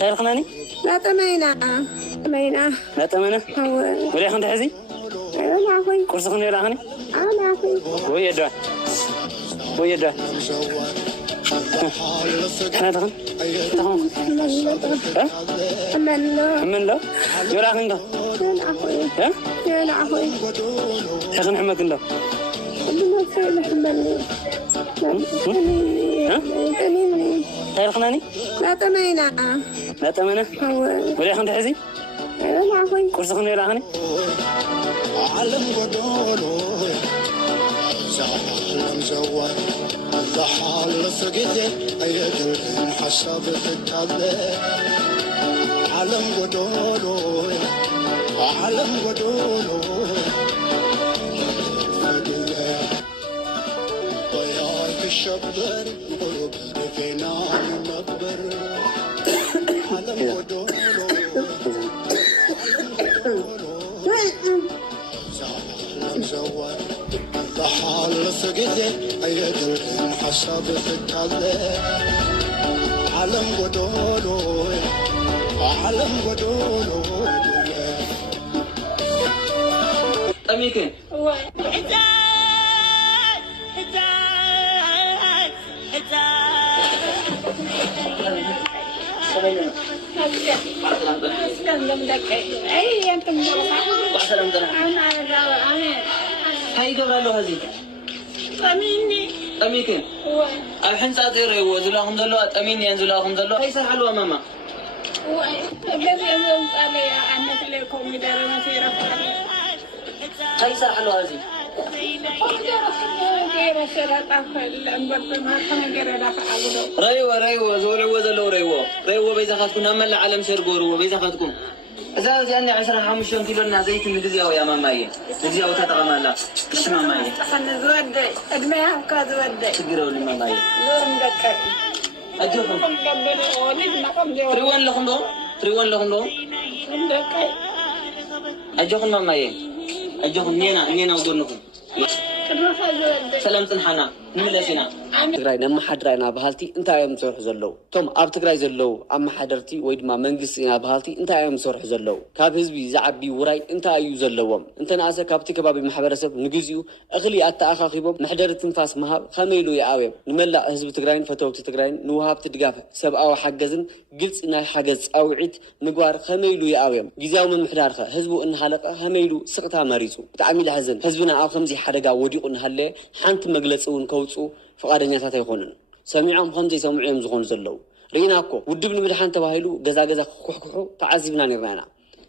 تاريخناني؟ لا تمينا لا تمينا؟ ولا خنت حزي؟ أيوة معكوي كورس خني ولا خني؟ معكوي ويا دوا أنا تخن من لا يلا خندا ها؟ يلا عفوي تخن حمك كندا تاريخناني؟ لا تمينا لا تمينا؟ ولا خنت حزي؟ أيوة معكوي كورس خني ولا خني؟ عالم ودولو زعلم زوار ضحال سقيت أيد الحساب تتابع عالم ودولو ضياك الشبر قلوب فينا مقبر عالم ودولو زوار ضحال سقيت أيد الحساب تتابع عالم ودولو أميكن هاي قبل له هذي أميكن الحين صار يروي زلاهم زلوا أميني ينزلاهم زلوا هاي صار حلوة ماما هاي صار حلوة هذي ريوة زوروا زلوا ريوة بيزا خاتكم أمل العالم سرقوا بيزا خاتكم إذا زيني 10-15 كيلو نازيت من جزية ويا ماماية جزية وتتغمى لا إيش ماماية خلنا زود أدميها كذا زود تقرأوا لي ماماية زور مدكر أجوكم تريوان لهم دو أجوكم ماماية أجوكم نينا ودونكم سلام تنحنا نملسنا تግራይ ነማሓድራይና ባህልቲ እንታይ እዮም ዝሰርሑ ዘለው ቶም ኣብ ትግራይ ዘለው ኣብ ማሓደርቲ ወይ ድማ መንግስቲና ባህልቲ እንታይ እዮም ዝሰርሑ ዘለው ካብ ህዝቢ ዝዓቢ ውራይ እንታይ እዩ ዘለዎም እንተናሰ ካብቲ ከባቢ ማሕበረሰብ ንግዚኡ እኽሊ ኣተኣኻኺቦም መሕደሪ ትንፋስ መሃብ ከመይ ኢሉ ይኣውዮም ንመላእ ህዝቢ ትግራይን ፈተውቲ ትግራይን ንውሃብቲ ድጋፍ ሰብኣዊ ሓገዝን ግልፂ ናይ ሓገዝ ፃውዒት ምግባር ከመይ ኢሉ ይኣውዮም ጊዜያዊ ምምሕዳር ኸ ህዝቡ እናሃለቀ ከመይ ኢሉ ስቕታ መሪፁ ብጣዕሚ ዝሕዝን ህዝብና ኣብ ከምዚ ሓደጋ ወዲቑ እናሃለየ ሓንቲ መግለፂ እውን ከውፁ ፈቃደኛታት አይሆንን ሰሚዖም ከም ዘይሰምዑ እዮም ዝኾኑ ዘለው ሪና እኮ ውድብ ንምድሓን ተባሂሉ ገዛ ኩሕኩሑ ተዓዚብና ነርናና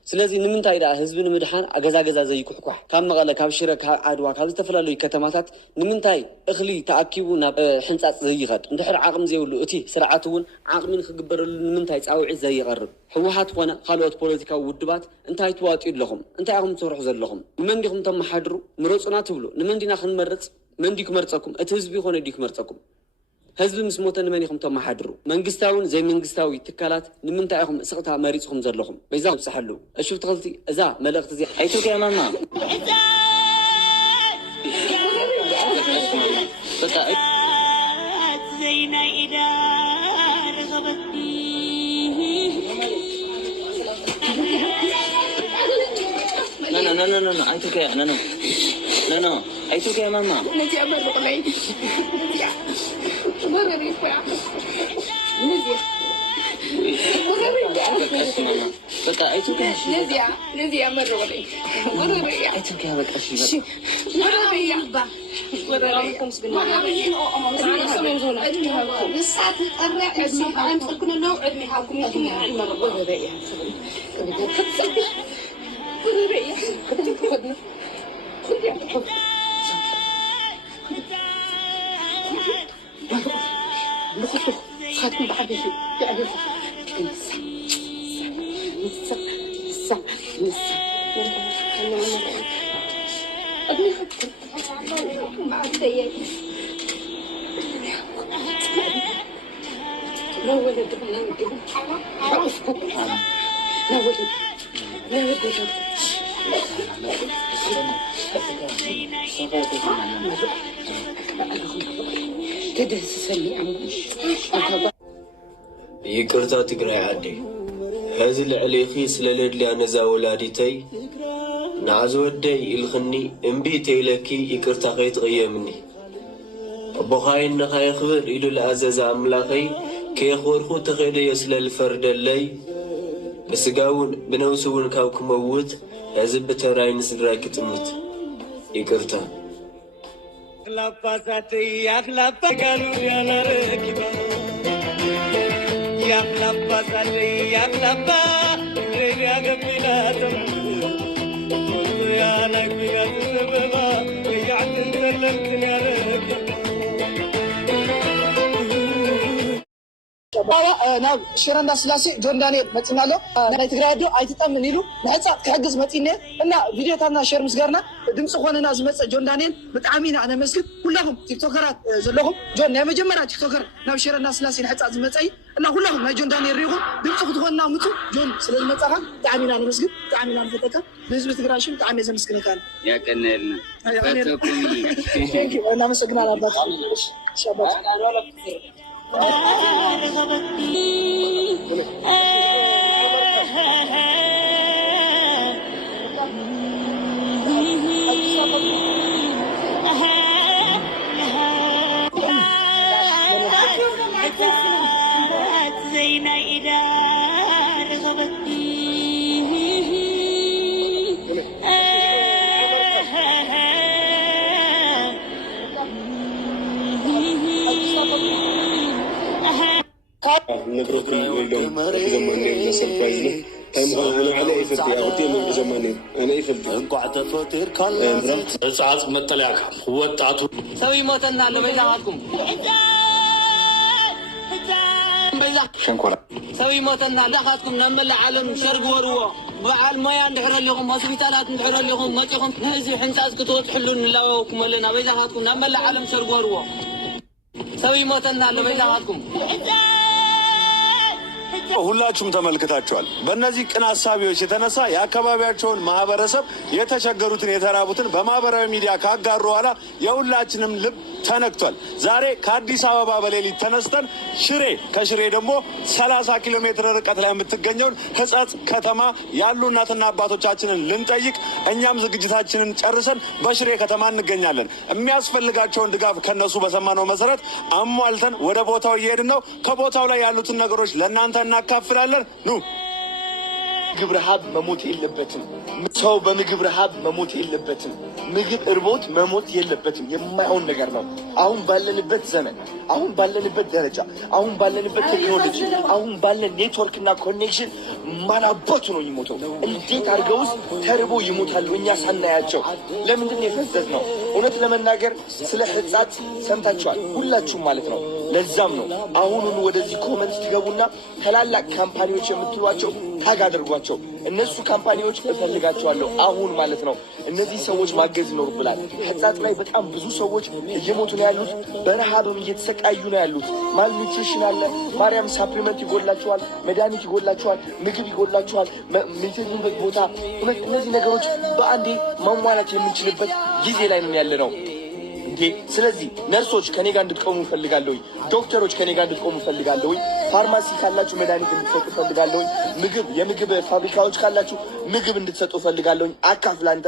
ስለዚ ንምንታይ ዳ ህዝቢ ንምድሓን ገዛ ዘይኩሕኩሕ ካብ መቐለ ካብ ሽረ ካብ ዓድዋ ካብ ዝተፈላለዩ ከተማታት ንምንታይ እኽሊ ተኣኪቡ ናብ ሕንፃፅ ዘይኸድ እንድሕር ዓቕሚ ዘይብሉ እቲ ስርዓት እውን ዓቕሚን ክግበረሉ ንምንታይ ፃውዒት ዘይቐርብ ህወሓት ኮነ ካልኦት ፖለቲካዊ ውድባት እንታይ ትዋጥዩ ኣለኹም እንታይ ኢኹም ትሰርሑ ዘለኹም ንመን ዲኹም ተመሓድሩ ምረፁና ትብሉ ንመን ዲና ክንመርፅ من ديك مرتكم أتهزبي خون ديك مرتكم هزب مسموتة نمن يخم تم حدرو منجستاون زي منجستاوي تكالات نمن تاعهم سقطها مريضهم زرلهم بيزاهم سحلو أشوف تغلطي أزا ملقت زي حيتوك يا ماما زينا إذا رغبت لا حيتوك يا لا حيتوك يا ماما نجي أبرق لي ورري فيا بقى حيتوك نجي أمرق لي ورري حيتوك يا بقى شي ورري يا با ورريكم ورري الساعة الرابعة السبعة كنا نوعد معكم يمكن المرة ورري خاتم بحبيبي يعني تدهسسني عمش يقرتا تقرأي عدي هذه العليخي سلالد لي أنا زاولاديتي نعزو الدي الخني انبيتي لكي يقرتا غيت غيامني بخاين نخاي خبر إلو العزاز عملاقي كي خورخو تخيدي يسلال الفرد اللي بسقاون بنوسون كاوك موت هذا بتراين سدراي كتمت يقرتا خلافا ساتي يا خلافا قالوا لي أنا راكبة يا خلافا ساتي يا خلافا ريني يا قبيلة قلت يا نقبيلة السببة رجعت سلمتني يا راكبة نعم شيران سلاسي جون دانيال متنا له نايت غراديو ايتطمن يلو نحصات كحجز متينه እና ቪዲዮታና ሼር ምስጋርና ድምጽ ሆነና ዝመጽ ጆን ዳንኤል በጣም አነ መስክት ሁላኩም ቲክቶከራት ዘለኹም ጆን ናይ መጀመሪያ ቲክቶከር ናብ ሼርና ስላሴ ንሕጻት ዝመጽይ እና ሁላኩም ናይ ጆን ዳንኤል ሪኹም ድምጽ ክትኾንና ምጹ ጆን ስለዝመጻኻ በጣም አነ መስክት በጣም አነ ፈተካ በህዝብ ትግራሽም በጣም ዘመስክነካል ያቀነልና ፈተኩም ቴንክ ዩ እና መስግናላ አባት ሻባት نقرأ اليوم زمانين من سربرايز له أنا على إفلتي أودي من زمانين أنا إفلتي ساعات متلاك هو تعطو سوي موتنا اللي بيزعاتكم شنكورا سوي موتنا دخلتكم نمل عالم شرق وروا بعال ما يندحر لكم هوسبيتالات ندحر لكم ما تيكم هذه حنساس كتو تحلون نلاوكم لنا بيزعاتكم نمل عالم شرق وروا سوي موتنا اللي بيزعاتكم ሁላችሁም ተመልክታችኋል። በእነዚህ ቅን ሐሳቢዎች የተነሳ የአካባቢያቸውን ማህበረሰብ የተቸገሩትን የተራቡትን በማህበራዊ ሚዲያ ካጋሩ በኋላ የሁላችንም ልብ ተነክቷል። ዛሬ ከአዲስ አበባ በሌሊት ተነስተን ሽሬ ከሽሬ ደግሞ 30 ኪሎ ሜትር ርቀት ላይ የምትገኘውን ሕጸጽ ከተማ ያሉ እናትና አባቶቻችንን ልንጠይቅ እኛም ዝግጅታችንን ጨርሰን በሽሬ ከተማ እንገኛለን። የሚያስፈልጋቸውን ድጋፍ ከነሱ በሰማነው መሰረት አሟልተን ወደ ቦታው እየሄድን ነው። ከቦታው ላይ ያሉትን ነገሮች ለእናንተ እናካፍላለን። ኑ ምግብ ረሃብ መሞት የለበትም። ሰው በምግብ ረሃብ መሞት የለበትም። ምግብ እርቦት መሞት የለበትም። የማይሆን ነገር ነው። አሁን ባለንበት ዘመን፣ አሁን ባለንበት ደረጃ፣ አሁን ባለንበት ቴክኖሎጂ፣ አሁን ባለን ኔትወርክና ኮኔክሽን ማናቦቱ ነው የሚሞተው። እንዴት አድርገውስ ተርቦ ይሞታሉ እኛ ሳናያቸው? ለምንድን ነው የፈዘዝ ነው? እውነት ለመናገር ስለ ሕጻት ሰምታችኋል ሁላችሁም ማለት ነው። ለዛም ነው አሁኑን ወደዚህ ኮመንት ትገቡና ታላላቅ ካምፓኒዎች የምትሏቸው ታግ አድርጓቸው። እነሱ ካምፓኒዎች እፈልጋቸዋለሁ አሁን ማለት ነው። እነዚህ ሰዎች ማገዝ ይኖርብናል። ሕጻት ላይ በጣም ብዙ ሰዎች እየሞቱ ነው ያሉት፣ በረሃብም እየተሰቃዩ ነው ያሉት። ማልኒትሪሽን አለ፣ ማርያም ሳፕሊመንት ይጎላቸዋል፣ መድኃኒት ይጎላቸዋል፣ ምግብ ይጎላቸዋል፣ የሚተኙበት ቦታ። እነዚህ ነገሮች በአንዴ ማሟላት የምንችልበት ጊዜ ላይ ነው ያለ ነው። ስለዚህ ነርሶች ከኔ ጋር እንድትቆሙ ፈልጋለሁ። ዶክተሮች ከኔ ጋር እንድትቆሙ ፈልጋለሁ። ፋርማሲ ካላችሁ መድኃኒት እንድትሰጡ ፈልጋለሁ። የምግብ ፋብሪካዎች ካላችሁ ምግብ እንድትሰጡ ፈልጋለሁ። አካፍል፣ አንተ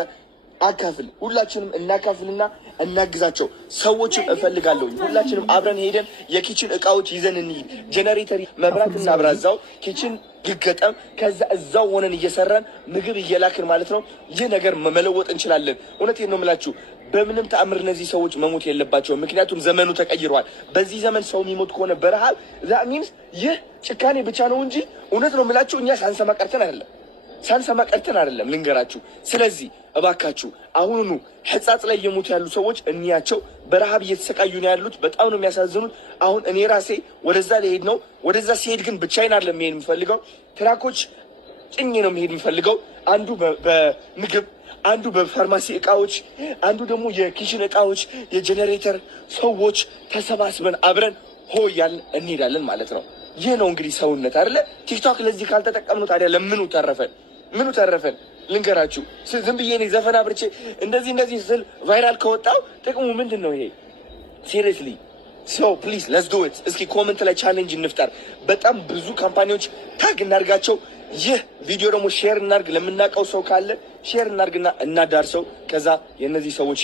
አካፍል። ሁላችንም እናካፍልና እናግዛቸው። ሰዎችን እፈልጋለሁ። ሁላችንም አብረን ሄደን የኪችን እቃዎች ይዘን እንሂድ። ጄኔሬተር መብራት እናብራ፣ እዛው ኪችን ይገጠም። ከዛ እዛው ሆነን እየሰራን ምግብ እየላክን ማለት ነው። ይህ ነገር መለወጥ እንችላለን። እውነቴን ነው የምላችሁ። በምንም ተአምር እነዚህ ሰዎች መሞት የለባቸውም። ምክንያቱም ዘመኑ ተቀይሯል። በዚህ ዘመን ሰው የሚሞት ከሆነ በረሃብ ዛሚንስ ይህ ጭካኔ ብቻ ነው እንጂ እውነት ነው የምላችሁ እኛ ሳንሰማ ቀርተን አይደለም ልንገራችሁ። ስለዚህ እባካችሁ አሁኑኑ ሕጻጽ ላይ የሞቱ ያሉ ሰዎች እንያቸው። በረሃብ እየተሰቃዩ ነው ያሉት። በጣም ነው የሚያሳዝኑት። አሁን እኔ ራሴ ወደዛ ልሄድ ነው። ወደዛ ሲሄድ ግን ብቻዬን አይደለም መሄድ የምፈልገው። ትራኮች ጭኜ ነው መሄድ የምፈልገው። አንዱ በምግብ፣ አንዱ በፋርማሲ እቃዎች፣ አንዱ ደግሞ የኪችን እቃዎች፣ የጄኔሬተር ሰዎች ተሰባስበን አብረን ሆ እያልን እንሄዳለን ማለት ነው። ይህ ነው እንግዲህ ሰውነት አይደለ? ቲክቶክ ለዚህ ካልተጠቀምነው ታዲያ ለምኑ ተረፈን? ምኑ ተረፈን? ልንገራችሁ። ዝም ብዬ እኔ ዘፈን አብርቼ እንደዚህ ስል ቫይራል ከወጣው ጥቅሙ ምንድን ነው? ይሄ ሶ ፕሊዝ ሌትስ ዱ ኢት። እስኪ ኮመንት ላይ ቻሌንጅ እንፍጠር። በጣም ብዙ ካምፓኒዎች ታግ እናርጋቸው። ይህ ቪዲዮ ደግሞ ሼር እናርግ። ለምናውቀው ሰው ካለ ሼር እናርግና እናዳርሰው። ከዛ የእነዚህ ሰዎች